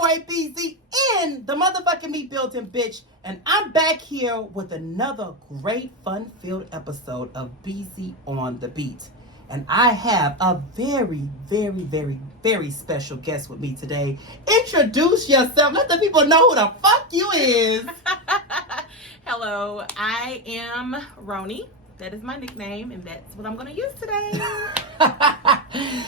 boy BZ in the motherfucking meat building, bitch. And I'm back here with another great fun-filled episode of BZ on the Beat. And I have a very, very, very, very special guest with me today. Introduce yourself. Let the people know who the fuck you is. Hello, I am Roni. That is my nickname, and that's what I'm going to use today.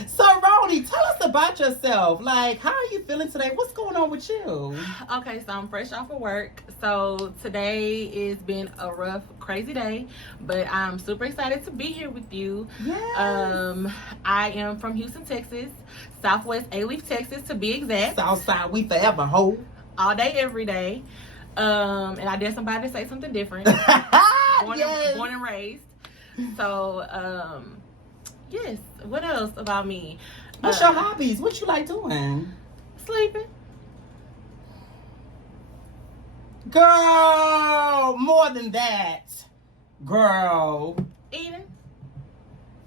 So, Roni, tell us about yourself. Like, how are you feeling today? What's going on with you? Okay, so I'm fresh off of work. So today has been a rough, crazy day, but I'm super excited to be here with you. Yes. I am from Houston, Texas, Southwest A-Leaf, Texas, to be exact. Southside, we forever, ho. All day, every day. And I dare somebody to say something different. Born and raised. So, yes. What else about me? What's your hobbies? What you like doing? Sleeping. Girl, more than that. Girl.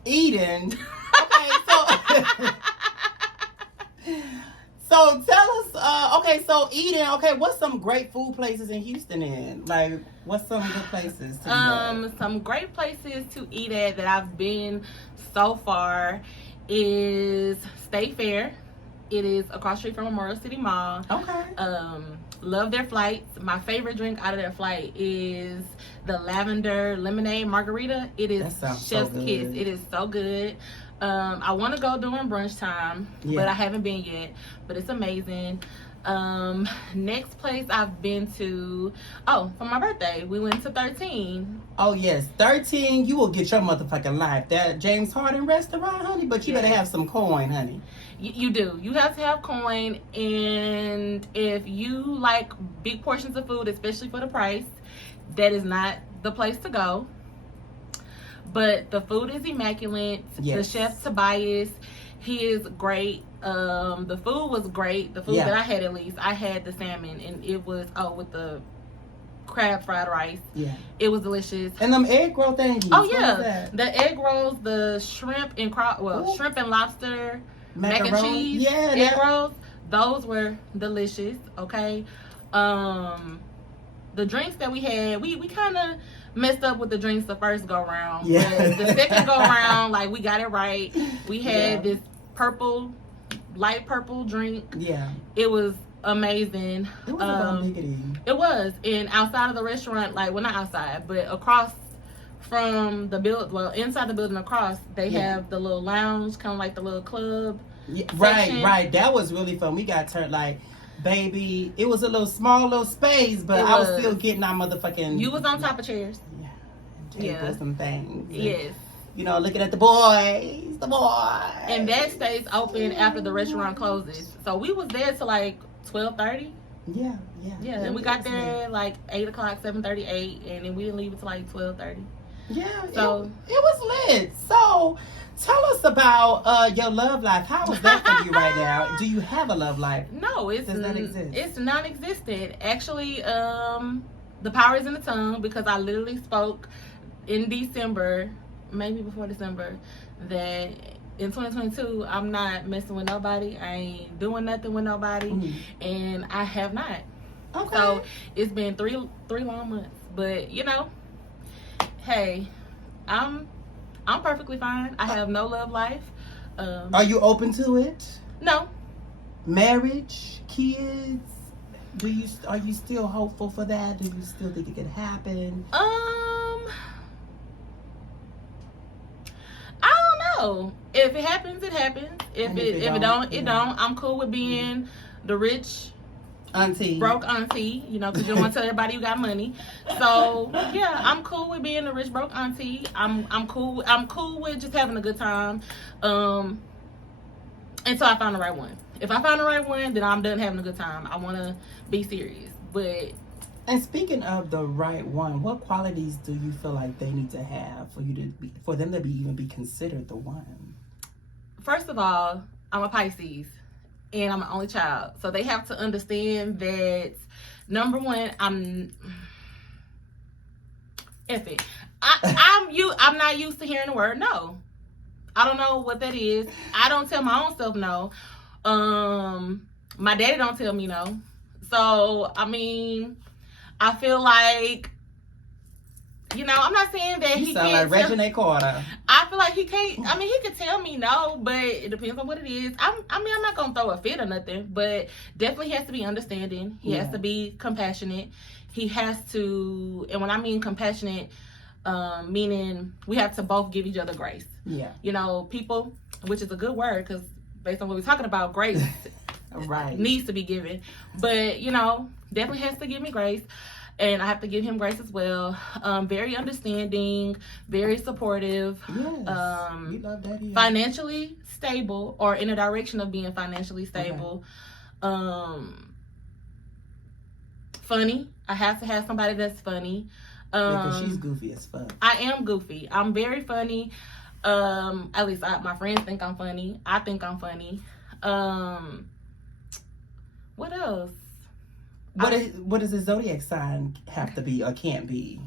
Eating. Okay, so tell us, so eating, what's some great food places in Houston in? Like, what's some good places to eat at? Some great places to eat at that I've been so far is State Fair. It is across the street from Memorial City Mall. Okay. Love their flights. My favorite drink out of their flight is the lavender lemonade margarita. It is chef's kiss. It is so good. I want to go during brunch time, but I haven't been yet. But it's amazing. Next place I've been to, for my birthday, we went to 13. Oh yes, 13. You will get your motherfucking life. That James Harden restaurant, honey. But you better have some coin, honey. You do. You have to have coin, and if you like big portions of food, especially for the price, that is not the place to go. But the food is immaculate. Yes. The chef Tobias, he is great. The food was great. The food that I had, at least, I had the salmon, and it was with the crab fried rice. Yeah, it was delicious. And them egg roll things. Oh yeah, the egg rolls, the shrimp and shrimp and lobster mac and cheese. Egg rolls. Those were delicious. Okay. The drinks that we had, we kind of messed up with the drinks the first go round. Yeah. But the second go round, like, we got it right. We had this light purple drink. Yeah. It was amazing. It was about diggity. It was. And outside of the restaurant, like, well, not outside, but across from the inside the building across, they have the little lounge, kind of like the little club. Yeah, right. That was really fun. We got turned like, baby, it was a small little space, but I was still getting our motherfucking. You was on top of chairs. Yeah. Tables and things. Yes. And, looking at the boys. And that stays open after the restaurant closes. So we was there till like 12:30. Yeah. Yeah, and we got there like 8 o'clock, 7:30, 8, and then we didn't leave until like 12:30. Yeah. So it was lit. So tell us about your love life. How is that for you right now? Do you have a love life? No, does that exist? It's non-existent. Actually, the power is in the tongue, because I literally spoke in December, maybe before December, that in 2022 I'm not messing with nobody. I ain't doing nothing with nobody, and I have not. Okay. So it's been three long months, but hey, I'm perfectly fine. I have no love life. Are you open to it? No. Marriage, kids. Are you still hopeful for that? Do you still think it could happen? I don't know. If it happens, it happens. If it don't, it don't. I'm cool with being the rich auntie, broke auntie, because you don't want to tell everybody you got money. So yeah, I'm cool with being the rich broke auntie. I'm cool with just having a good time, until I find the right one. If I find the right one, then I'm done having a good time. I want to be serious. And speaking of the right one, what qualities do you feel like they need to have for them to even be considered the one? First of all, I'm a Pisces. And I'm an only child. So they have to understand that, number one, I'm not used to hearing the word no. I don't know what that is. I don't tell my own self no. My daddy don't tell me no. So, I mean, I feel like, you know, I'm not saying that You he sound can't like Regina Carter. I feel like he can't. I mean, he could tell me no, but it depends on what it is. I'm not gonna throw a fit or nothing, but definitely has to be understanding. He has to be compassionate. He has to, and when I mean compassionate, meaning we have to both give each other grace. Yeah. You know, people, which is a good word because based on what we're talking about, grace right. needs to be given. But you know, definitely has to give me grace. And I have to give him grace as well. Very understanding, very supportive. Yes. We love that here. Financially stable, or in a direction of being financially stable. Okay. Funny. I have to have somebody that's funny. Because she's goofy as fuck. I am goofy. I'm very funny. At least my friends think I'm funny. I think I'm funny. What else? What does a zodiac sign have to be or can't be?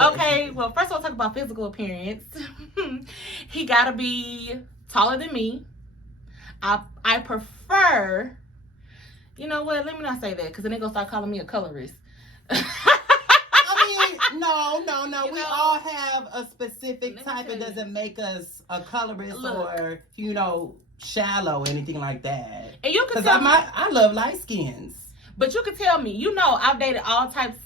Okay, well, first I'll talk about physical appearance. He gotta be taller than me. I prefer, you know what, let me not say that because then they're gonna start calling me a colorist. I mean, no. We all have a specific type. It doesn't make us a colorist or, you know, shallow or anything like that. And you can tell me, I love light skins. But you can tell me, you know, I've dated all types,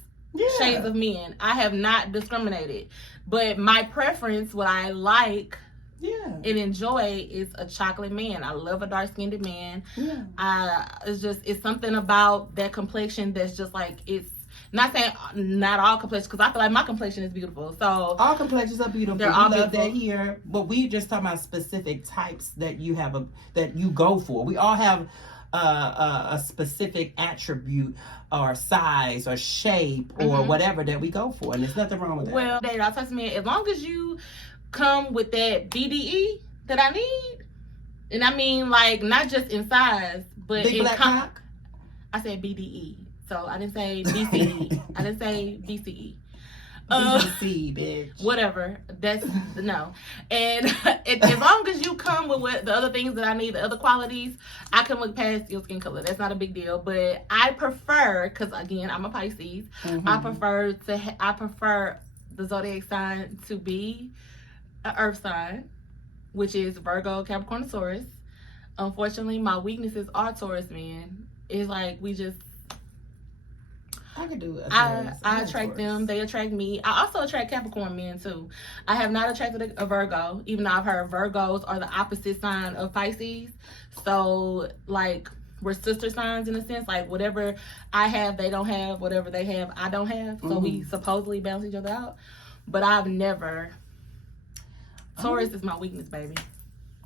shades of men. I have not discriminated. But my preference, what I like and enjoy is a chocolate man. I love a dark-skinned man. Yeah. It's something about that complexion that's just like, it's not saying not all complexions, because I feel like my complexion is beautiful. So all complexions are beautiful. They're all love beautiful. that here. But we just talking about specific types that you have that you go for. We all have a specific attribute or size or shape or whatever that we go for, and there's nothing wrong with that. Well, I'll tell you, as long as you come with that BDE that I need, and I mean like not just in size, but big in black cock. I said BDE, so I didn't say BCE. I didn't say BCE. BBC, bitch. Whatever. That's no. And as long as you come with what the other things that I need, the other qualities, I can look past your skin color. That's not a big deal. But I prefer, because again, I'm a Pisces. I prefer the zodiac sign to be an earth sign, which is Virgo, Capricorn, and Taurus. Unfortunately, my weaknesses are Taurus men. It's like we just. I could do it. I attract them. They attract me. I also attract Capricorn men too. I have not attracted a Virgo, even though I've heard Virgos are the opposite sign of Pisces. So like we're sister signs in a sense. Like whatever I have, they don't have. Whatever they have, I don't have. So we supposedly balance each other out. But I've never. Taurus is my weakness, baby.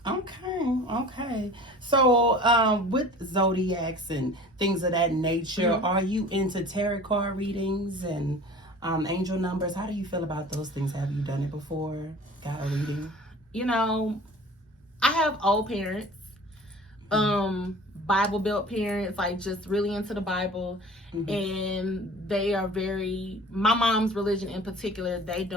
Okay. So, with zodiacs and things of that nature, are you into tarot card readings and angel numbers? How do you feel about those things? Have you done it before? Got a reading? You know, I have old parents, Bible-built parents, like just really into the Bible, and they are my mom's religion in particular, they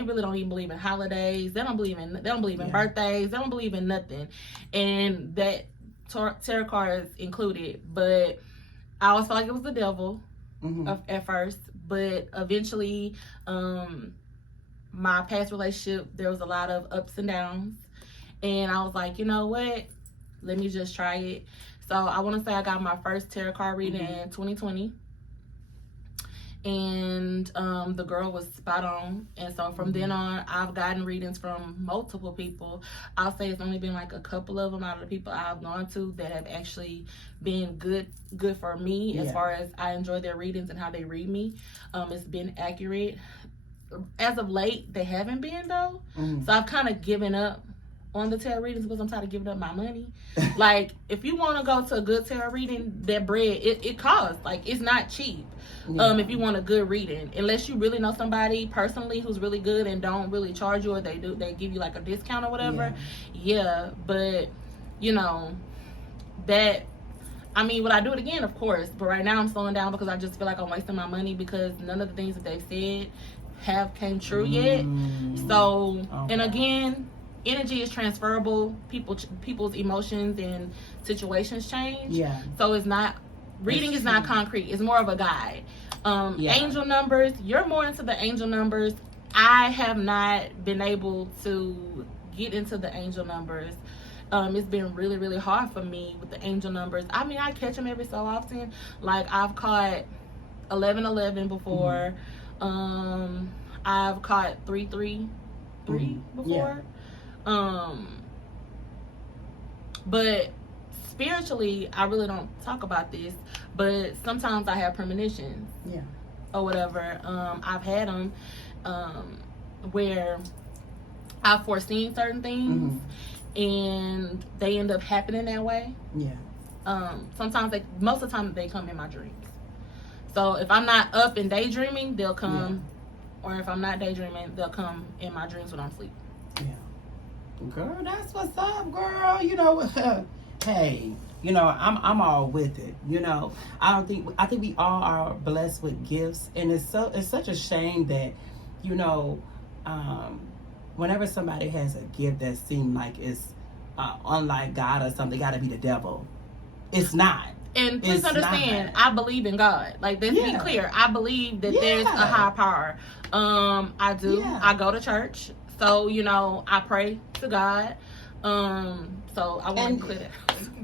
really don't even believe in holidays. They don't believe in birthdays. They don't believe in nothing. And that tarot cards included. But I always felt like it was the devil at first. But eventually, my past relationship, there was a lot of ups and downs. And I was like, you know what? Let me just try it. So I want to say I got my first tarot card reading in 2020. And the girl was spot on, and so from then on I've gotten readings from multiple people. I'll say it's only been like a couple of them out of the people I've gone to that have actually been good for me as far as I enjoy their readings and how they read me. It's been accurate. As of late they haven't been though, so I've kind of given up on the tarot readings because I'm tired of giving up my money. Like if you want to go to a good tarot reading, that bread it costs, like it's not cheap. If you want a good reading, unless you really know somebody personally who's really good and don't really charge you, or they give you like a discount or whatever. But you know that, I mean, would I do it again? Of course, but right now I'm slowing down because I just feel like I'm wasting my money because none of the things that they've said have came true yet. So and again, energy is transferable. People's emotions and situations change. Yeah. So it's not reading is not concrete. It's more of a guide. Angel numbers. You're more into the angel numbers. I have not been able to get into the angel numbers. It's been really, really hard for me with the angel numbers. I mean, I catch them every so often. Like, I've caught 1111 before. I've caught 333 before. But spiritually, I really don't talk about this. But sometimes I have premonitions. Yeah. Or whatever. I've had them where I've foreseen certain things. And they end up happening that way. Yeah. Sometimes most of the time they come in my dreams. So if I'm not up and daydreaming, they'll come. Or if I'm not daydreaming, they'll come in my dreams when I'm asleep. Yeah. Girl, that's what's up, girl. You know, hey, you know, I'm all with it. You know, I think we all are blessed with gifts, and it's such a shame that, you know, whenever somebody has a gift that seems like it's unlike God or something, got to be the devil. It's not. And please understand, I believe in God. Like, let's be clear. I believe that there's a higher power. I do. Yeah. I go to church. So, you know, I pray to God. So I want to clear that.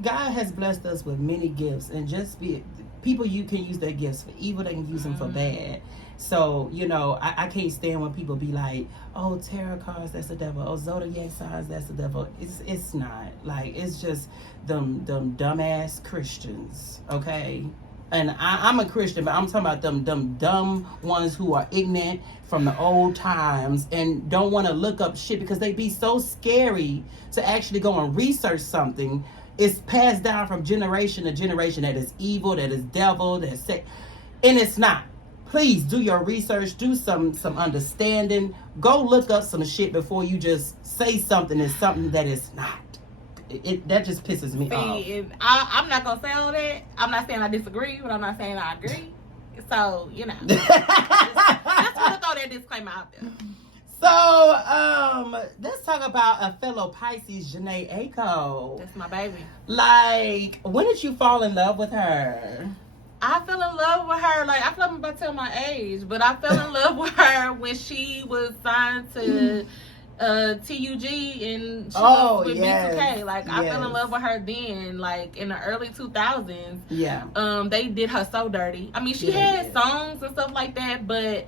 God has blessed us with many gifts, and people, you can use their gifts for evil, they can use them for bad. So, you know, I can't stand when people be like, oh, tarot cards, that's the devil. Oh, zodiac signs, that's the devil. It's not. Like, it's just them dumbass Christians, okay? And I'm a Christian, but I'm talking about them dumb ones who are ignorant from the old times and don't want to look up shit because they be so scary to actually go and research something. It's passed down from generation to generation that is evil, that is devil, that's sick, and it's not. Please do your research, do some understanding. Go look up some shit before you just say something is something that is not. That just pisses me off. I'm not gonna say all that. I'm not saying I disagree, but I'm not saying I agree. So, you know, just want to throw that disclaimer out there. So, let's talk about a fellow Pisces, Jhene Aiko. That's my baby. Like, when did you fall in love with her? I fell in love with her, like, I feel like I'm about to tell my age, but I fell in love with her when she was signed to TUG and she was with B2K. Like, I fell in love with her then, like, in the early 2000s. Yeah. They did her so dirty. I mean, she had songs and stuff like that, but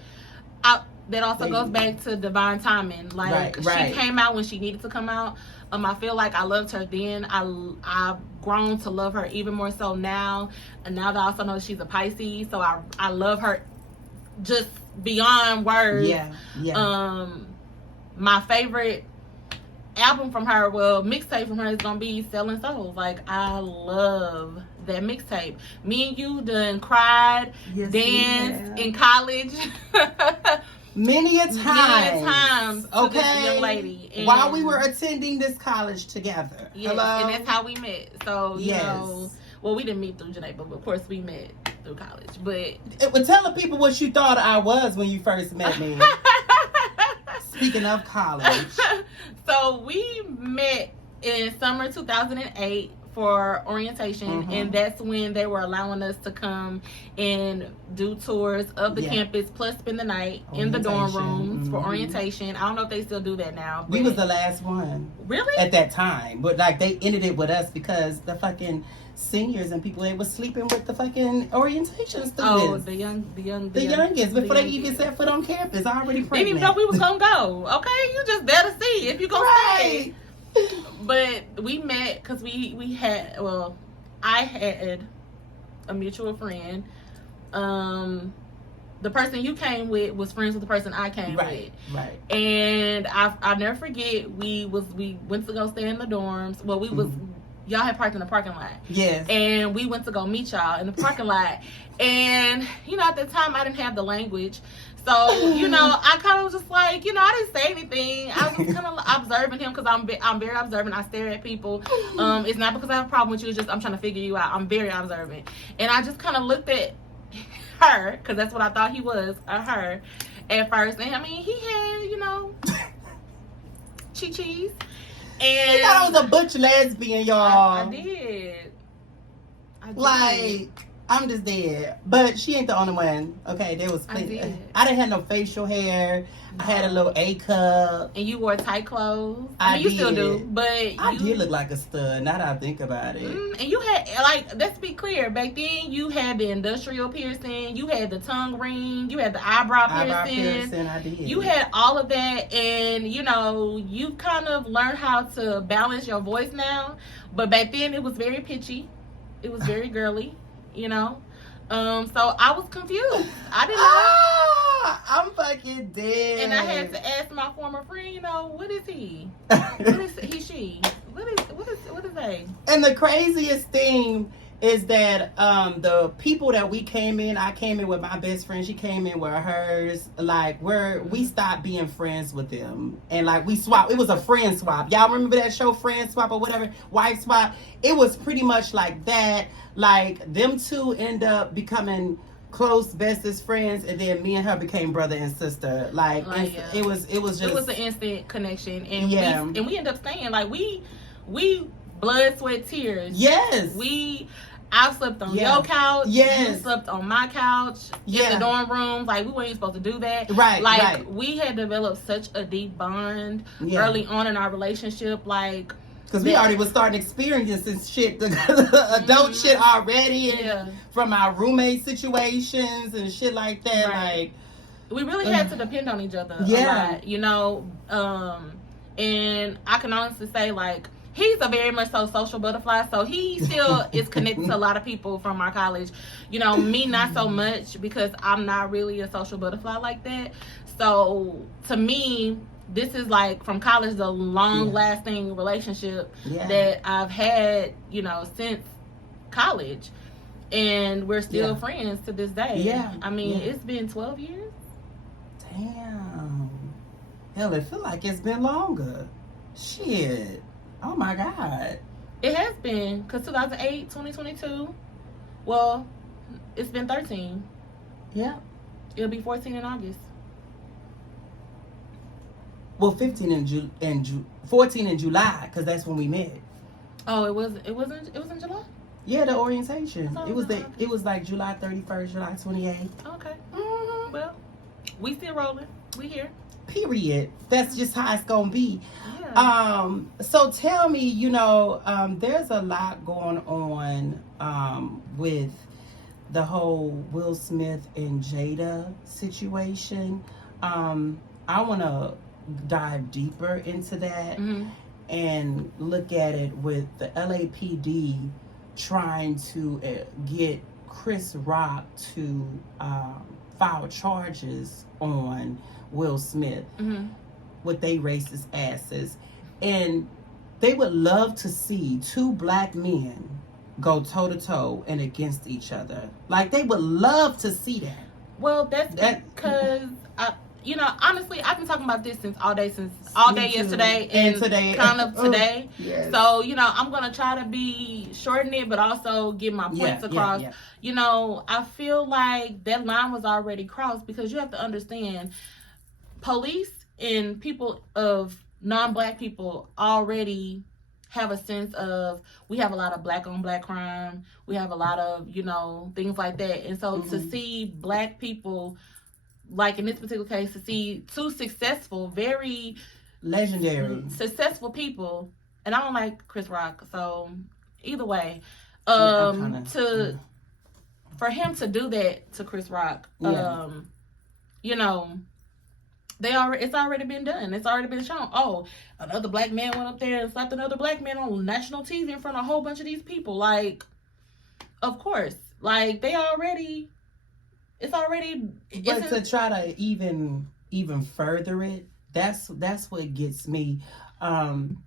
that also goes back to divine timing. Like, she came out when she needed to come out. I feel like I loved her then. I've grown to love her even more so now. And now that I also know that she's a Pisces, so I love her just beyond words. Yeah. My favorite album from her, mixtape from her, is gonna be Selling Souls. Like, I love that mixtape. Me and you done cried, danced in college. Many a times to this young lady. And while we were attending this college together. Yes, hello? And that's how we met. So, you know, well, we didn't meet through Jhene, but of course we met through college. But tell the people what you thought I was when you first met me. Speaking of college. So we met in summer 2008 for orientation, and that's when they were allowing us to come and do tours of the campus, plus spend the night in the dorm rooms for orientation. I don't know if they still do that now. We was the last one. Really? At that time. But like, they ended it with us because the fucking seniors and people, they were sleeping with the fucking orientation students. Oh, the youngest before they even set foot on campus, already pregnant. Didn't even know we was gonna go. Okay, you just better see if you gonna stay. But we met because we had, I had a mutual friend. The person you came with was friends with the person I came with. Right. And I'll never forget, we went to go stay in the dorms. Well, we was, y'all had parked in the parking lot. Yes. And we went to go meet y'all in the parking lot. And, you know, at the time I didn't have the language. So, you know, I kind of was just like, you know, I didn't say anything. I was kind of observing him because I'm very observant. I stare at people. It's not because I have a problem with you. It's just I'm trying to figure you out. I'm very observant. And I just kind of looked at her, because that's what I thought he was, her, at first. And, I mean, he had, you know, chi-chis. And She thought I was a butch lesbian, y'all. I did. Like, I'm just dead. But she ain't the only one. Okay, there was plenty. I didn't have no facial hair. No. I had a little A cup. And you wore tight clothes. I mean, did. You still do, but I did look like a stud. Now that I think about it. And you had, like, let's be clear. Back then, you had the industrial piercing. You had the tongue ring. You had the eyebrow piercing. I did. You had all of that, and you know, you kind of learned how to balance your voice now. But back then, it was very pitchy. It was very girly. You know, so I was confused. I didn't know. I'm fucking dead. And I had to ask my former friend, you know, what is he? What is he? She? What is they? And the craziest thing is that the people that I came in with my best friend. She came in with hers. Like we stopped being friends with them, and like we swapped. It was a friend swap. Y'all remember that show, Friend Swap or whatever, Wife Swap? It was pretty much like that. Like them two end up becoming close bestest friends, and then me and her became brother and sister. It was just an instant connection, and we end up staying. Like we blood, sweat, tears. Yes. I slept on your couch. Yes. You slept on my couch. In the dorm rooms. Like, we weren't even supposed to do that. Right. Like, we had developed such a deep bond early on in our relationship. Like, because we already was starting experiencing shit, the adult shit already, and from our roommate situations and shit like that. Right. Like, we really had to depend on each other a lot, you know. And I can honestly say, like, he's a very much so social butterfly, so he still is connected to a lot of people from our college. You know, me not so much, because I'm not really a social butterfly like that. So to me, this is like from college the long lasting relationship that I've had, you know, since college, and we're still friends to this day. I mean, it's been 12 years. Damn. Hell, it feel like it's been longer. Shit. Oh my God. It has been, because 2008, 2022, well, it's been 13. Yeah. It'll be 14 in August. Well, 14 in July, because that's when we met. Oh, it was in July? Yeah, the orientation. It was like July 31st, July 28th. Okay. Mm-hmm. Well, we still rolling. We here. Period. That's just how it's gonna be. Yeah. So tell me, you know, there's a lot going on with the whole Will Smith and Jada situation. I want to dive deeper into that and look at it with the LAPD trying to get Chris Rock to file charges on Will Smith with they racist asses, and they would love to see two black men go toe to toe and against each other. Like, they would love to see that. Well, that's because you know, honestly, I've been talking about this since all day yesterday and today, kind of today. Yes. So, you know, I'm gonna try to be shorten it, but also get my points across. You know, I feel like that line was already crossed, because you have to understand, police and people of non-black people already have a sense of, we have a lot of black on black crime, we have a lot of, you know, things like that. And so to see black people, like in this particular case, to see two successful, very legendary successful people, and I don't like Chris Rock, so either way, for him to do that to Chris Rock, you know, it's already been done. It's already been shown. Oh, another black man went up there and slapped another black man on national TV in front of a whole bunch of these people. Like, of course, like but to try to even further it, that's what gets me,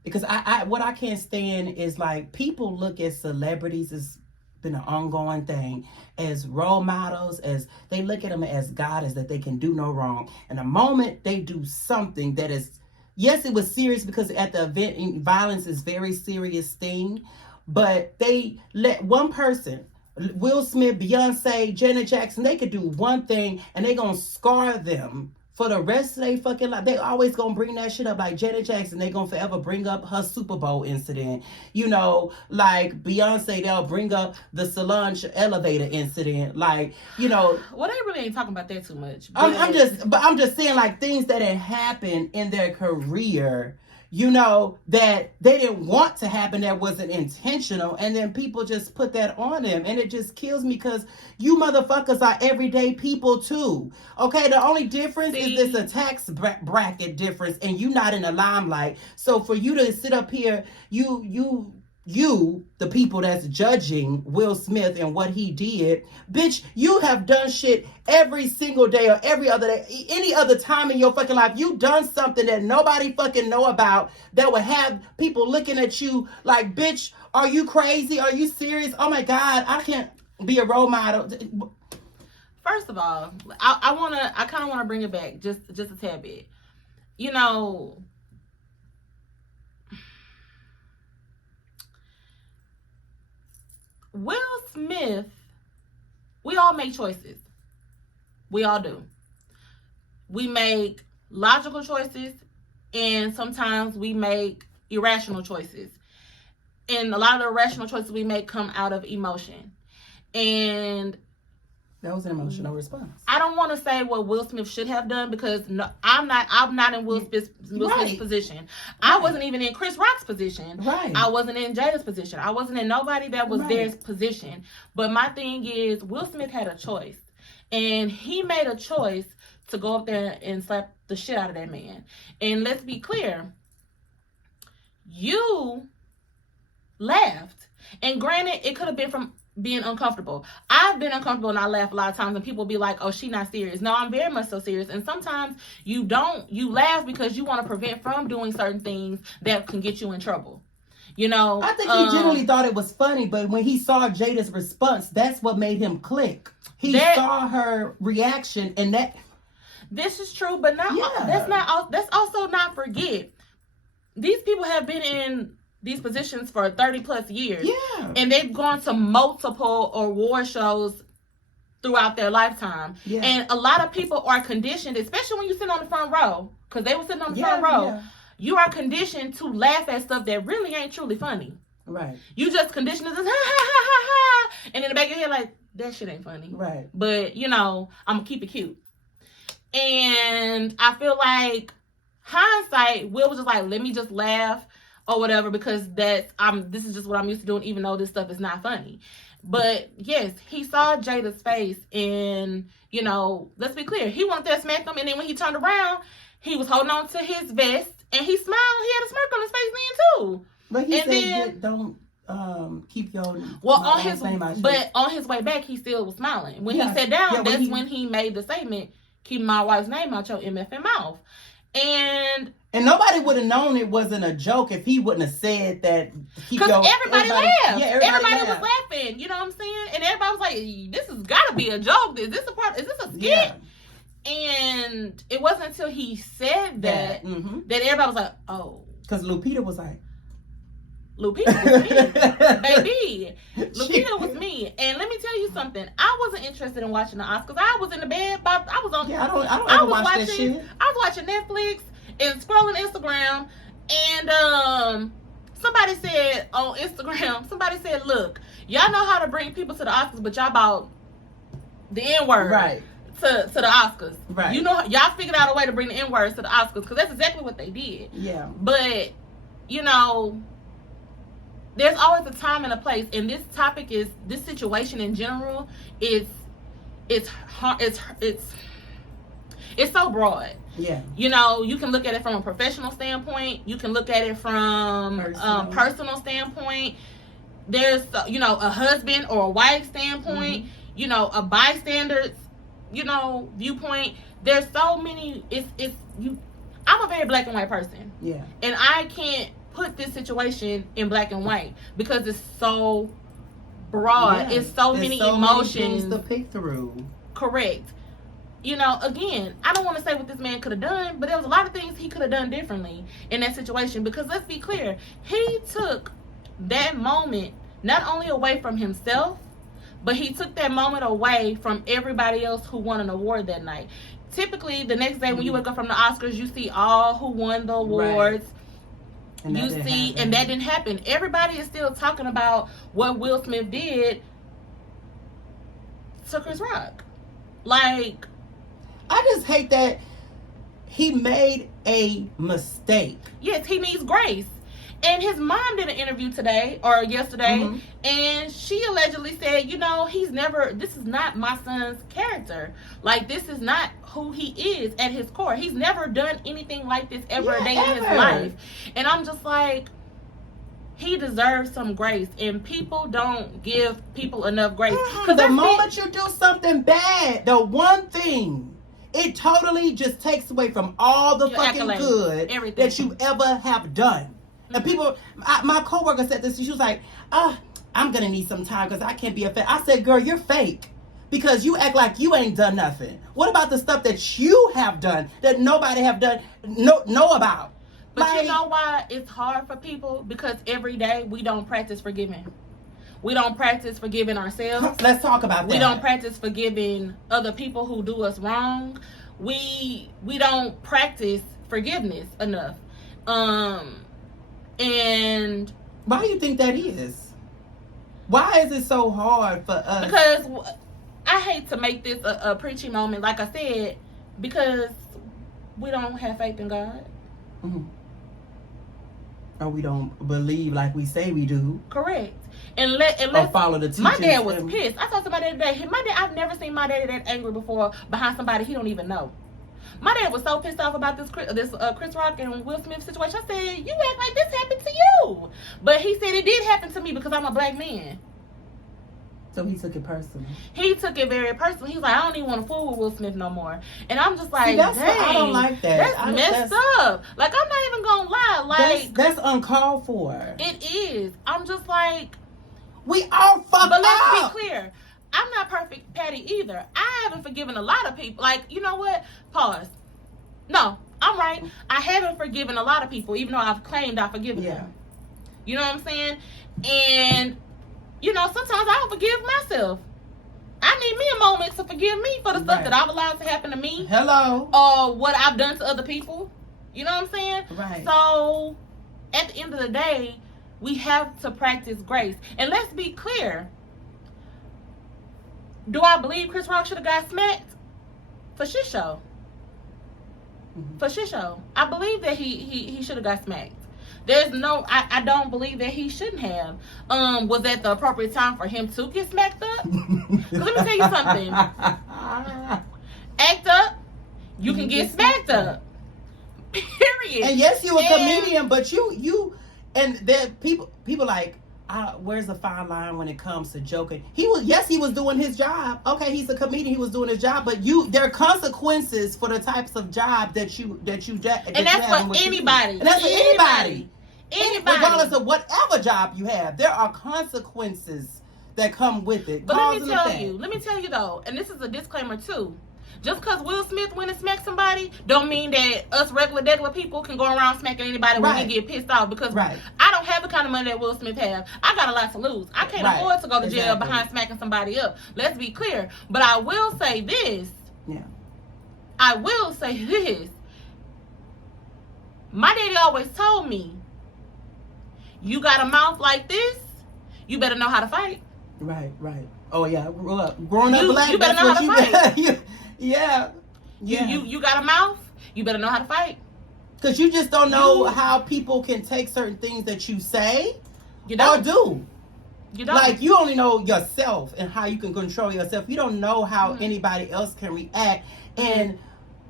because I what I can't stand is, like, people look at celebrities, as been an ongoing thing, as role models, as they look at them as goddess, that they can do no wrong. And the moment they do something that is, yes, it was serious, because at the event, violence is very serious thing, but they let one person, Will Smith, Beyonce, Janet Jackson, they could do one thing and they gonna scar them for the rest of their fucking life. They always gonna bring that shit up. Like Janet Jackson, they gonna forever bring up her Super Bowl incident. You know, like Beyonce, they'll bring up the Solange elevator incident. Like, you know. Well, they really ain't talking about that too much. I'm just saying, like, things that had happened in their career, you know, that they didn't want to happen, that wasn't intentional, and then people just put that on them, and it just kills me, because you motherfuckers are everyday people too. Okay, the only difference is this a tax bracket difference, and you not in the limelight. So for you to sit up here, you, the people that's judging Will Smith and what he did, bitch, you have done shit every single day or every other day, any other time in your fucking life. You done something that nobody fucking know about, that would have people looking at you like, bitch, are you crazy? Are you serious? Oh my God, I can't be a role model. First of all, I kind of want to bring it back just a tad bit. You know, Will Smith, we all make choices. We all do. We make logical choices, and sometimes we make irrational choices. And a lot of the irrational choices we make come out of emotion. And that was an emotional response. I don't want to say what Will Smith should have done, because no, I'm not in Will Smith's position. I wasn't even in Chris Rock's position. Right. I wasn't in Jada's position. I wasn't in nobody that was their position. But my thing is, Will Smith had a choice, and he made a choice to go up there and slap the shit out of that man. And let's be clear, you laughed, and granted, it could have been from being uncomfortable. I've been uncomfortable and I laugh a lot of times, and people be like, oh, she not serious. No, I'm very much so serious. And sometimes you laugh because you want to prevent from doing certain things that can get you in trouble. You know, I think he generally thought it was funny, but when he saw Jada's response, that's what made him click. He saw her reaction, and that. This is true, but let's also not forget, these people have been in these positions for 30 plus years. Yeah. And they've gone to multiple award shows throughout their lifetime. Yeah. And a lot of people are conditioned, especially when you sit on the front row, because they were sitting on the front row. Yeah. You are conditioned to laugh at stuff that really ain't truly funny. Right. You just conditioned to just ha ha ha ha ha. And in the back of your head, like, that shit ain't funny. Right. But, you know, I'm going to keep it cute. And I feel like hindsight, Will was just like, let me just laugh or whatever, because this is just what I'm used to doing, even though this stuff is not funny. But yes, he saw Jada's face, and, you know, let's be clear, he wanted to smack him, and then when he turned around, he was holding on to his vest, and he smiled. He had a smirk on his face then too. But he said, don't keep your on his way back, he still was smiling. When he sat down, that's when he made the statement, keep my wife's name out your MFing mouth. And nobody would have known it wasn't a joke if he wouldn't have said that. Because everybody laughed. Yeah, everybody was laughing. You know what I'm saying? And everybody was like, "This has got to be a joke. Is this a skit?" Yeah. And it wasn't until he said that that everybody was like, "Oh." Because Lupita was like, Lupita was me, baby. Lupita was me, and let me tell you something. I wasn't interested in watching the Oscars. I was in the bed, but I was on. Yeah, I was watching that shit. I was watching Netflix and scrolling Instagram, and somebody said on Instagram, look, y'all know how to bring people to the Oscars, but y'all about the N-word, right? To the Oscars, right? You know, y'all figured out a way to bring the N-words to the Oscars, because that's exactly what they did. Yeah, but you know, there's always a time and a place, and this situation in general it's so broad. Yeah. You know, you can look at it from a professional standpoint. You can look at it from personal standpoint. There's, you know, a husband or a wife standpoint. You know, a bystander's, you know, viewpoint. There's so many. I'm a very black and white person. Yeah. And I can't put this situation in black and white because it's so broad. It's so many emotions to pick through. Correct. You know, again, I don't want to say what this man could have done, but there was a lot of things he could have done differently in that situation, because let's be clear, he took that moment not only away from himself, but he took that moment away from everybody else who won an award that night. typically the next day when you wake up from the Oscars, you see all who won the awards. And you see, and that didn't happen. Everybody is still talking about what Will Smith did to Chris Rock. Like, I just hate that he made a mistake. Yes, he needs grace. And his mom did an interview today or yesterday, and she allegedly said, this is not my son's character. Like, this is not who he is at his core. He's never done anything like this ever a day in his life. And I'm just like, he deserves some grace, and people don't give people enough grace. Because the moment you do something bad, the one thing, it totally just takes away from all the fucking good that you ever have done. And people, my coworker said this, she was like, I'm going to need some time because I can't be a fake. I said, girl, you're fake because you act like you ain't done nothing. What about the stuff that you have done that nobody have done, know about? But you know why it's hard for people? Because every day we don't practice forgiving. We don't practice forgiving ourselves. Let's talk about that. We don't practice forgiving other people who do us wrong. We don't practice forgiveness enough. And why do you think that is? Why is it so hard for us? Because I hate to make this a preachy moment, like I said, because we don't have faith in God. Or we don't believe like we say we do. Correct. And let's follow the teachings. My dad was pissed. I talked to my dad today. My dad, I've never seen my dad that angry before behind somebody he don't even know. My dad was so pissed off about this Chris Rock and Will Smith situation. I said, you act like this happened to you. But he said it did happen to me because I'm a black man. So he took it personal. He took it very personal. He's like, I don't even want to fool with Will Smith no more. And I'm just like, dang, I don't like that. That's messed up. Like, I'm not even going to lie. Like, that's uncalled for. It is. I'm just like, we all fucked up. But let's be clear. I'm not perfect Patty either. I haven't forgiven a lot of people. Like, you know what? Pause. No, I'm right. I haven't forgiven a lot of people, even though I've claimed I've forgiven them. You know what I'm saying? And, sometimes I don't forgive myself. I need me a moment to forgive me for the stuff that I've allowed to happen to me. Hello. Or what I've done to other people. You know what I'm saying? Right. So, at the end of the day, we have to practice grace. And let's be clear. Do I believe Chris Rock should have got smacked? For shit show. For shit show. I believe that he should have got smacked. There's no, I don't believe that he shouldn't have. Was that the appropriate time for him to get smacked up? 'Cause let me tell you something. Act up, you can get smacked up. Period. And yes, you a comedian, but you and there people like, where's the fine line when it comes to joking? He was doing his job. Okay, he's a comedian. He was doing his job, but there are consequences for the types of job that you and that's for anybody. And that's for anybody. Anybody. Regardless of whatever job you have, there are consequences that come with it. But let me tell you though, and this is a disclaimer too. Just because Will Smith went and smacked somebody, don't mean that us regular people can go around smacking anybody when we get pissed off. Because I don't have the kind of money that Will Smith has. I got a lot to lose. I can't afford to go to jail behind smacking somebody up. Let's be clear. But I will say this. Yeah. I will say this. My daddy always told me, you got a mouth like this, you better know how to fight. Right. Oh yeah, growing up black. You better know how to fight. Yeah. You got a mouth, you better know how to fight. Because you just don't know how people can take certain things that you say or do. You don't. Like, you only know yourself and how you can control yourself. You don't know how anybody else can react. And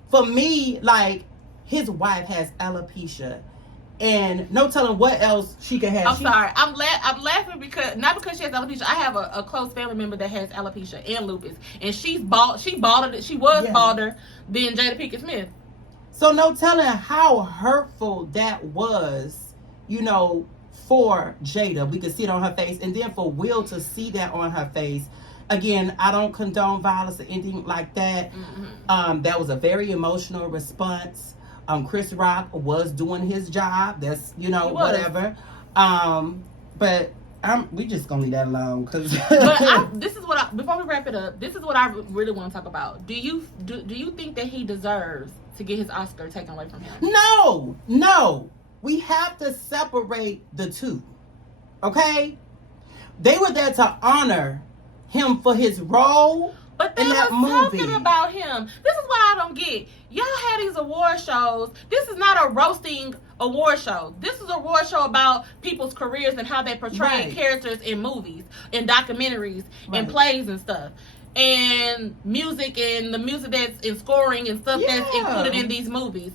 for me, like, his wife has alopecia. And no telling what else she could have. I'm sorry. I'm laughing not because she has alopecia. I have a close family member that has alopecia and lupus, and she's bald. She was balder than Jada Pinkett Smith. So no telling how hurtful that was, for Jada. We could see it on her face, and then for Will to see that on her face. Again, I don't condone violence or anything like that. That was a very emotional response. Chris Rock was doing his job. That's, whatever. But we just gonna leave that alone. Cause but this is what before we wrap it up, this is what I really want to talk about. Do you think that he deserves to get his Oscar taken away from him? No. We have to separate the two. Okay? They were there to honor him for his role. But they in that was movie. talking about him. This is what I don't get. Y'all had these award shows. This is not a roasting award show. This is a award show about people's careers and how they portray characters in movies, in documentaries, and plays and stuff. And music and the music that's in scoring and stuff that's included in these movies.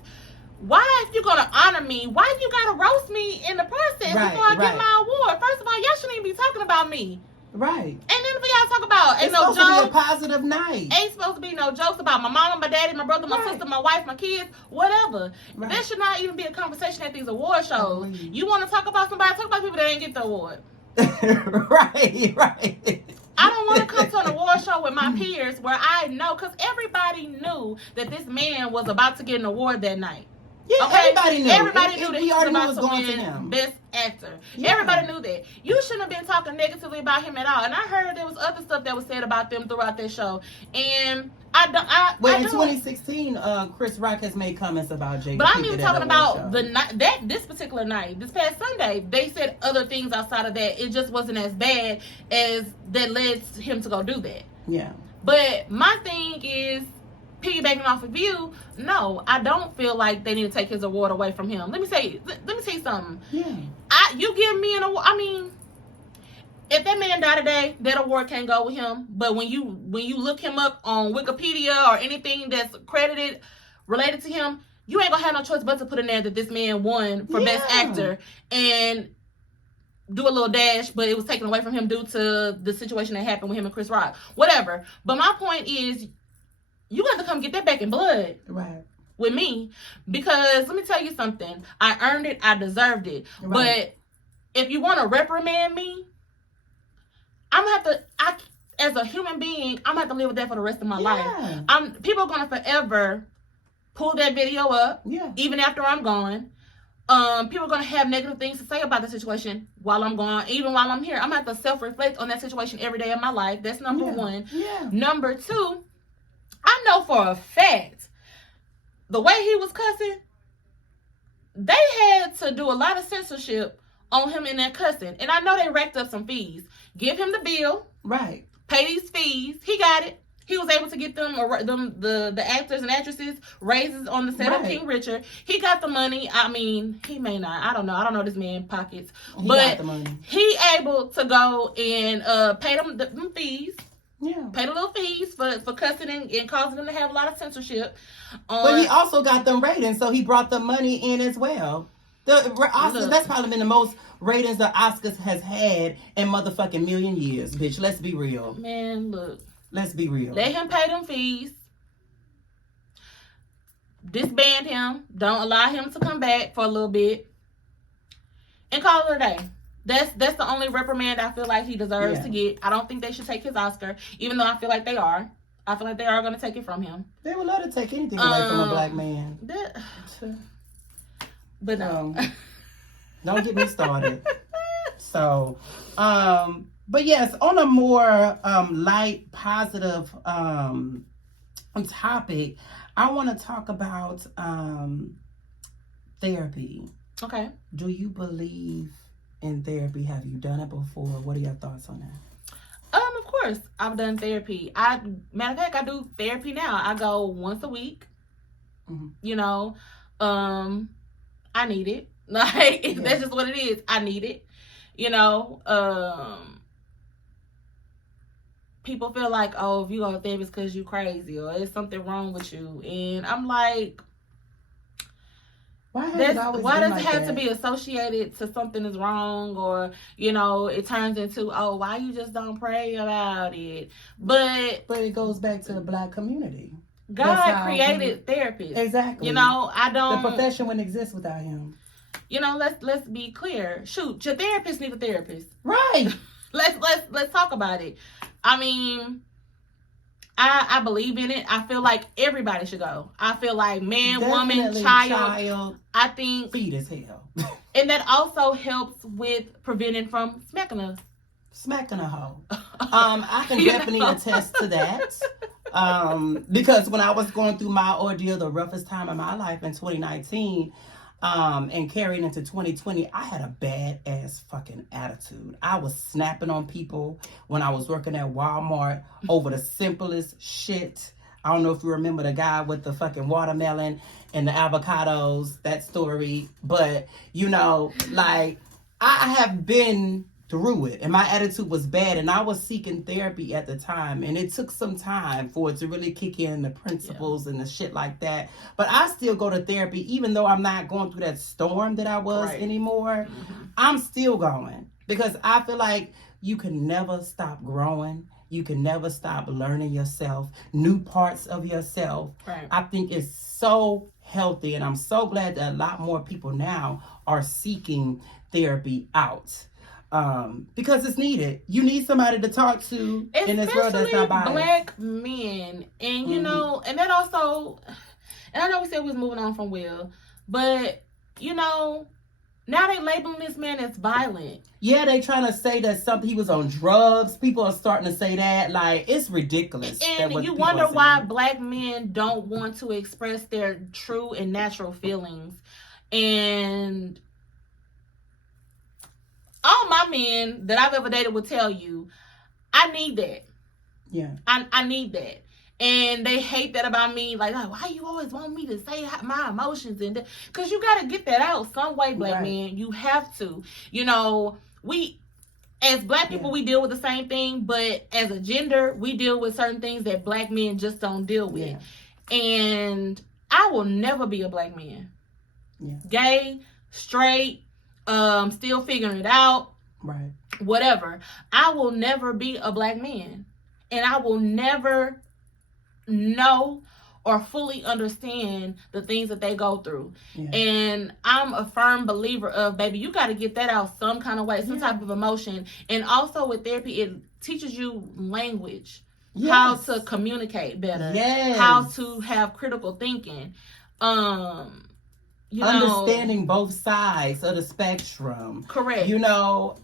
Why, if you're going to honor me, why you got to roast me in the process before I get my award? First of all, y'all shouldn't even be talking about me. Right. And then for y'all talk about it's supposed to be a positive night. Ain't supposed to be no jokes about my mama, my daddy, my brother, my sister, my wife, my kids, whatever. There should not even be a conversation at these award shows. You want to talk about somebody, talk about people that ain't get the award. Right. I don't want to come to an award show with my peers where I know, because everybody knew that this man was about to get an award that night. Yeah, okay? Everybody knew that he was about going to to win him. Best Actor. Yeah. Everybody knew that. You shouldn't have been talking negatively about him at all. And I heard there was other stuff that was said about them throughout that show. And in 2016, Chris Rock has made comments about Jada. But I'm even talking about the night, this particular night, this past Sunday. They said other things outside of that. It just wasn't as bad as that led him to go do that. Yeah. But my thing is, piggybacking off of you, no, I don't feel like they need to take his award away from him. Let me say something. Yeah. You give me an award. I mean, if that man died today, that award can't go with him. But when you look him up on Wikipedia or anything that's credited related to him, you ain't gonna have no choice but to put in there that this man won for Best Actor and do a little dash, but it was taken away from him due to the situation that happened with him and Chris Rock. Whatever. But my point is, you got to come get that back in blood. Right. With me. Because let me tell you something. I earned it. I deserved it. Right. But if you want to reprimand me, I'm going to have to, as a human being, I'm going to have to live with that for the rest of my life. People are going to forever pull that video up. Yeah. Even after I'm gone. People are going to have negative things to say about the situation while I'm gone. Even while I'm here. I'm going to have to self-reflect on that situation every day of my life. That's number one. Yeah. Number two, I know for a fact, the way he was cussing, they had to do a lot of censorship on him in that cussing. And I know they racked up some fees. Give him the bill. Right. Pay these fees. He got it. He was able to get them the actors and actresses raises on the set of King Richard. He got the money. I mean, he may not. I don't know. I don't know this man's pockets. He got the money. He able to go and pay them fees. Yeah. Pay the little fees for cussing and causing them to have a lot of censorship. But he also got them ratings, so he brought the money in as well. The Oscars, that's probably been the most ratings the Oscars has had in motherfucking million years, bitch. Let's be real. Man, look. Let's be real. Let him pay them fees. Disband him. Don't allow him to come back for a little bit. And call it a day. That's the only reprimand I feel like he deserves to get. I don't think they should take his Oscar, even though I feel like they are. I feel like they are going to take it from him. They would love to take anything away from a black man. But no. Don't get me started. So, but yes, on a more light, positive topic, I want to talk about therapy. Okay. Do you believe in therapy? Have you done it before? What are your thoughts on that? Of course, I've done therapy. Matter of fact, I do therapy now. I go once a week. Mm-hmm. You know, I need it. Like, that's just what it is. I need it. You know, people feel like, oh, if you go to therapy, it's because you crazy or there's something wrong with you. And I'm like, why does it have to be associated to something is wrong, or, you know, it turns into, oh, why you just don't pray about it? But it goes back to the black community. God created therapists. Exactly. You know, the profession wouldn't exist without him. You know, let's be clear. Shoot, your therapist need a therapist. Right. let's talk about it. I mean, I believe in it. I feel like everybody should go. I feel like man, definitely woman, child. I think feed as hell. And that also helps with preventing from smacking a hoe. I can definitely attest to that. Because when I was going through my ordeal, the roughest time of my life in 2019, and carrying into 2020, I had a bad ass fucking attitude. I was snapping on people when I was working at Walmart over the simplest shit. I don't know if you remember the guy with the fucking watermelon and the avocados, that story. But, you know, like, I have been through it, and my attitude was bad, and I was seeking therapy at the time, and it took some time for it to really kick in, the principles and the shit like that. But I still go to therapy, even though I'm not going through that storm that I was anymore. I'm still going, because I feel like you can never stop growing. You can never stop learning yourself, new parts of yourself. I think it's so healthy, and I'm so glad that a lot more people now are seeking therapy out. Because it's needed. You need somebody to talk to in this world that's not biased. Black men. And you know, and that also, and I know we said we was moving on from Will, but you know, now they labeling this man as violent. Yeah, they trying to say that he was on drugs. People are starting to say that. Like, it's ridiculous. And you wonder why black men don't want to express their true and natural feelings. And all my men that I've ever dated will tell you, I need that. Yeah. I need that. And they hate that about me. Like, why you always want me to say my emotions? And because you got to get that out some way, black men. You have to. You know, we, as black people, we deal with the same thing. But as a gender, we deal with certain things that black men just don't deal with. Yeah. And I will never be a black man. Yeah. Gay, straight, still figuring it out, whatever. I will never be a black man, and I will never know or fully understand the things that they go through. And I'm a firm believer of, baby, you got to get that out some kind of way, some type of emotion. And also with therapy, it teaches you language, how to communicate better, how to have critical thinking, understanding both sides of the spectrum. Correct. You know,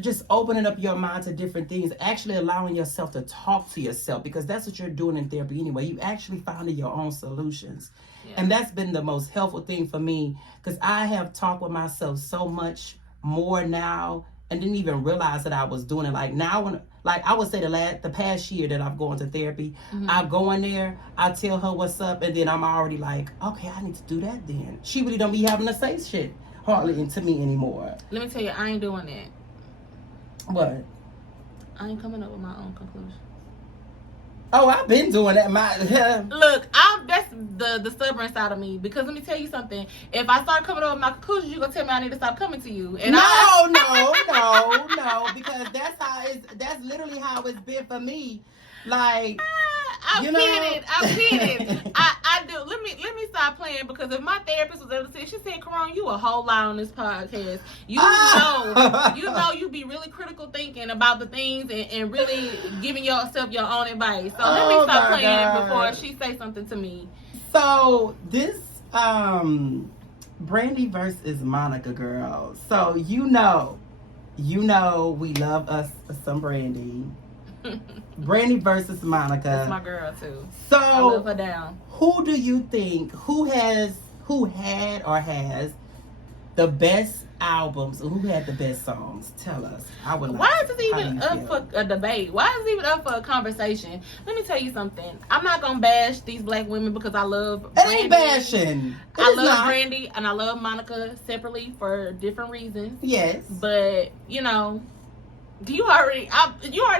just opening up your mind to different things, actually allowing yourself to talk to yourself, because that's what you're doing in therapy anyway. You actually finding your own solutions. And that's been the most helpful thing for me, because I have talked with myself so much more now and didn't even realize that I was doing it. Like now, when, like I would say the past year that I've gone to therapy, I go in there, I tell her what's up, and then I'm already like, okay, I need to do that then. She really don't be having to say shit hardly to me anymore. Let me tell you, I ain't doing that. What? I ain't coming up with my own conclusion. Oh, I've been doing that. Look, that's the stubborn side of me. Because let me tell you something. If I start coming up with my conclusions, you're gonna tell me I need to stop coming to you. And no. Because that's literally how it's been for me. Like, I get it. I do. Let me stop playing, because if my therapist was able to say, she said, Karan, you a whole lot on this podcast. You know, you be really critical thinking about the things and really giving yourself your own advice. So let me stop playing before she say something to me. So this Brandy versus Monica, girl. So you know we love us some Brandy. Brandy versus Monica. That's my girl too. So I love her down. Who do you think who had or has the best albums, or who had the best songs? Tell us. Why is this even up for a debate? Why is it even up for a conversation? Let me tell you something. I'm not gonna bash these black women because I love Brandy. It ain't bashing. I love Brandy and I love Monica separately for different reasons. Yes. But you know, you already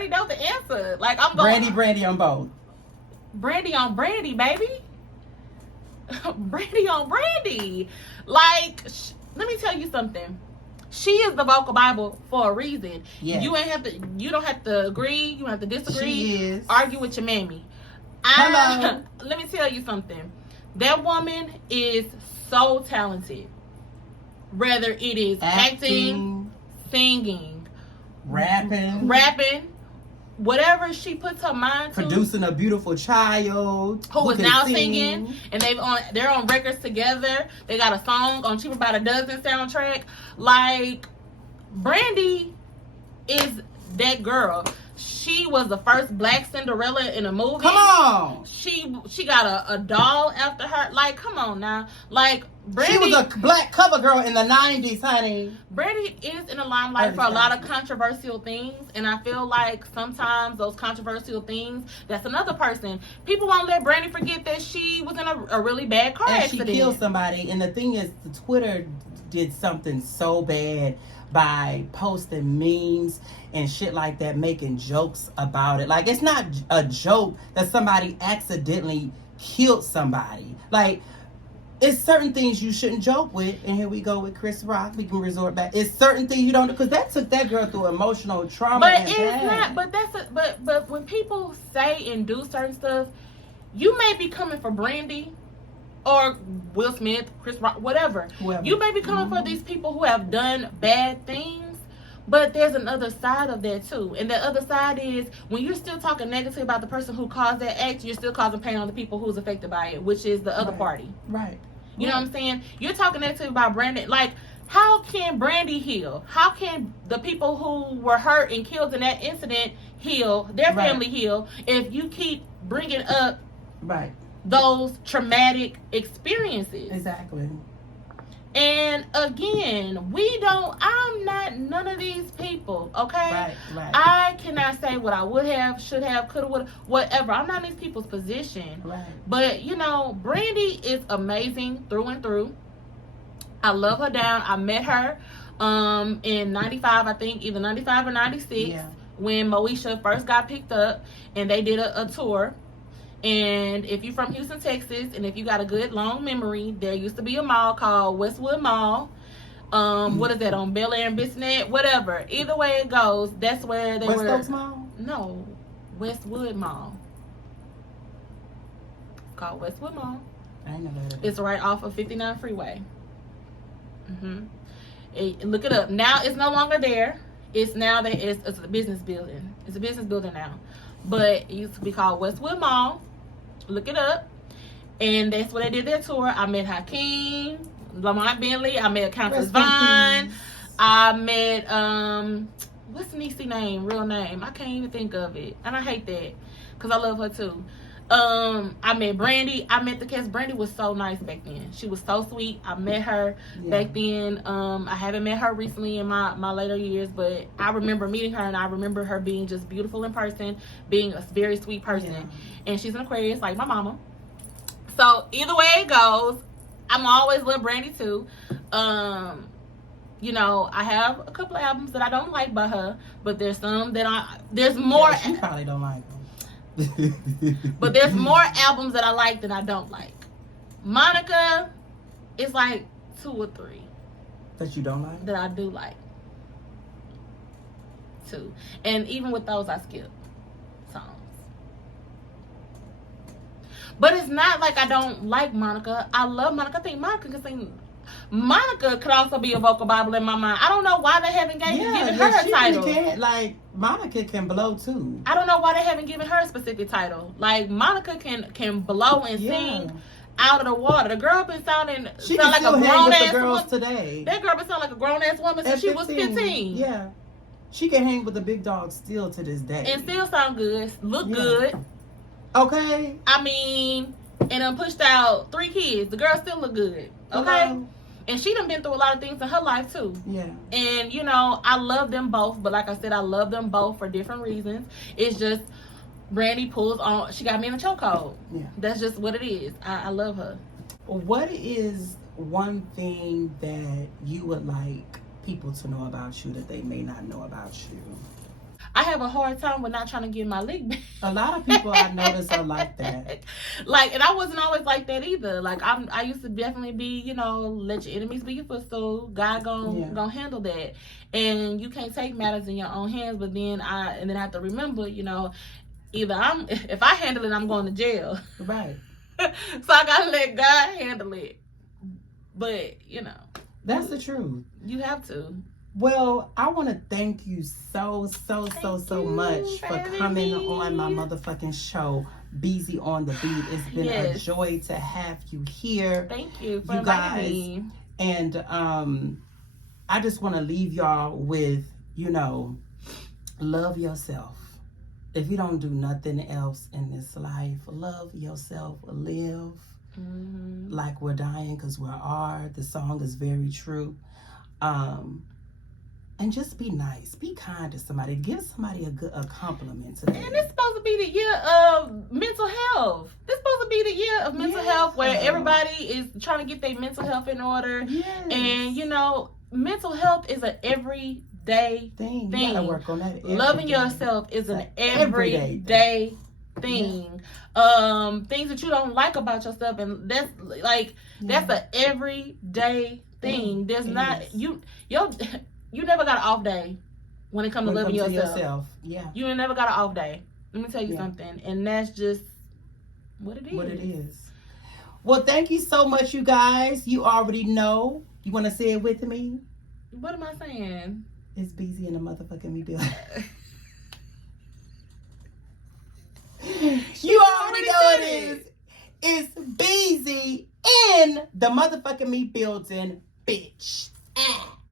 know the answer. Like, I'm going Brandy on both. Brandy on Brandy, baby. Brandy on Brandy. Like, let me tell you something. She is the vocal Bible for a reason. Yes. You don't have to agree. You don't have to disagree. She is. Argue with your mammy. Hello. Let me tell you something. That woman is so talented. Whether it is acting, singing, rapping, whatever she puts her mind to. Producing a beautiful child who is now singing, and they're on records together. They got a song on Cheaper by the Dozen soundtrack. Like, Brandy is that girl. She was the first Black Cinderella in a movie. Come on. She got a doll after her. Like, come on now. Like, Brandy, she was a black cover girl in the 90s, honey. Brandy is in the limelight for a lot of controversial things, and I feel like sometimes those controversial things, that's another person. People won't let Brandy forget that she was in a really bad car accident. She killed somebody, and the thing is, the Twitter did something so bad by posting memes and shit like that, making jokes about it. Like, it's not a joke that somebody accidentally killed somebody. Like, it's certain things you shouldn't joke with, and here we go with Chris Rock. We can resort back. It's certain things you don't, because that took that girl through emotional trauma. But it's not. But but when people say and do certain stuff, you may be coming for Brandy or Will Smith, Chris Rock, whatever. Whoever. You may be coming for these people who have done bad things, but there's another side of that too. And the other side is when you're still talking negatively about the person who caused that act, you're still causing pain on the people who's affected by it, which is the other party. Right. You know what I'm saying? You're talking negatively about Brandy. Like, how can Brandy heal? How can the people who were hurt and killed in that incident heal, their family heal, if you keep bringing up those traumatic experiences? Exactly. And again, I'm not none of these people, okay? Right. I cannot say what I would have, should have, could have, would have, whatever. I'm not in these people's position. Right. But, you know, Brandy is amazing through and through. I love her down. I met her in 95, I think, either 95 or 96, when Moesha first got picked up, and they did a tour. And if you're from Houston, Texas, and if you got a good long memory, there used to be a mall called Westwood Mall. What is that, on Bel Air and Bissonnette? Whatever. Either way it goes, that's where they were. West Oaks Mall? No, Westwood Mall. It's called Westwood Mall. I ain't never heard of it. It's right off of 59 Freeway. Look it up. Now it's no longer there. It's now that it's a business building. It's a business building now. But it used to be called Westwood Mall. Look it up. And that's where they did their tour. I met Hakeem, Lamont Bentley. I met Countess Vaughn. I met, what's Niecy's name, real name? I can't even think of it. And I hate that because I love her too. I met Brandy. I met the cast. Brandy was so nice back then. She was so sweet. I met her back then. I haven't met her recently in my later years, but I remember meeting her, and I remember her being just beautiful in person, being a very sweet person. And she's an Aquarius like my mama. So either way it goes, I'm always love Brandy too. You know, I have a couple of albums that I don't like by her, but there's some that there's more. Yeah, you probably don't like them. But there's more albums that I like than I don't like. Monica is like 2 or 3 that you don't like, that I do like. 2, and even with those I skip songs. But it's not like I don't like Monica. I love Monica. I think Monica can sing. Monica could also be a vocal Bible in my mind. I don't know why they haven't given her a title. Really like, Monica can blow too. I don't know why they haven't given her a specific title. Like, Monica can blow and sing out of the water. The girl been sound like a grown ass woman today. That girl been sound like a grown ass woman since she was 15. Yeah, she can hang with the big dogs still to this day, and still sound good, look good. Okay. I mean, and pushed out 3 kids. The girl still look good. Okay. Hello. And she done been through a lot of things in her life too. Yeah. And you know, I love them both, but like I said, I love them both for different reasons. It's just Brandy pulls on. She got me in a chokehold. Yeah. That's just what it is. I love her. What is one thing that you would like people to know about you that they may not know about you? I have a hard time with not trying to get my lick back. A lot of people I notice are like that. Like, and I wasn't always like that either. Like, I used to definitely be, you know, let your enemies be your footstool. God gonna handle that. And you can't take matters in your own hands. But then I have to remember, you know, either if I handle it, I'm going to jail. Right. So I gotta let God handle it. But you know, that's the truth. You have to. Well, I want to thank you so much for coming on my motherfucking show, Beezy on the Beat. It's been a joy to have you here. Thank you for inviting me. And I just want to leave y'all with, you know, love yourself. if you don't do nothing else in this life, love yourself, live like we're dying because we are. The song is very true. And just be nice. Be kind to somebody. Give somebody a compliment today. And it's supposed to be the year of mental health. This supposed to be the year of mental health where everybody is trying to get their mental health in order. Yes. And, you know, mental health is an everyday thing. You gotta work on that. Loving yourself is an everyday thing. Things that you don't like about yourself, and that's like that's an everyday thing. There's not you never got an off day when it comes to loving yourself. Yeah. You ain't never got an off day. Let me tell you something. And that's just what it is. What it is. Well, thank you so much, you guys. You already know. You want to say it with me? What am I saying? It's BZ and the motherfucking me building. You already know it is. It's BZ in the motherfucking me building, bitch.